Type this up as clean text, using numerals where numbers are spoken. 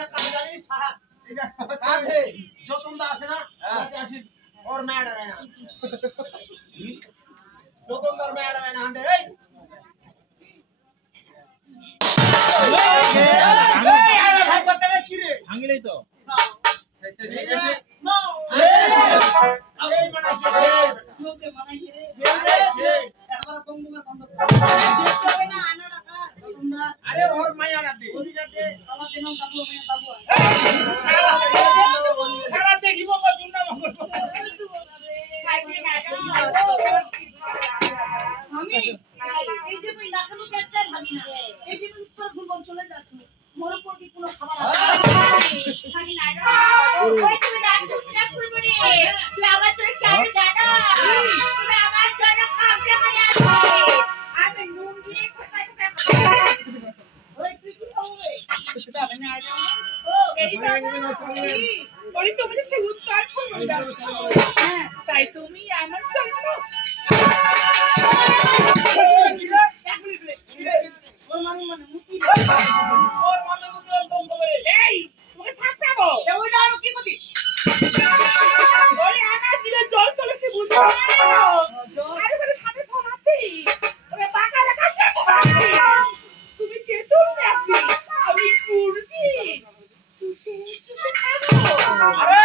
না কাজ জানিস এটা যতন দা আছে না আসি ওর ম্যাডার না যতন দার ম্যাডার না হাঁটে এই আরে ভাই করতে কি রে ভাঙিলাই তো নো এই মানাইছে লোকে মানাইছে রে বেলছে একবার বঙ্গুমের বন্ধ হবে না আনা টাকা যতন আরে ওর মাইয়া রাতে ওদি রাতে আমার দিন কাটলো মাইয়া কাটলো সারা দেখিব কত না মঙ্গল আমি এই যে তুই ডাকলু কেটে ভাগি না এই যে তুই উত্তর ভুলবন চলে যাচ্ছ মোর উপর কি কোনো খাবার আছে ভাগি না ওই তুমি ডাকছো না করব রে তুই আমার তোর কেন জানা তুমি আমার জন্য খাবতে মানে আছে আমি নুন দিয়ে খাইতে ওই তুই কি খাবে সেটা মানে আইডা ও এই না চলে ওই তুমি সে উত্তর ভুলবন হ্যাঁ তাই তুমি আমার জন্য আরে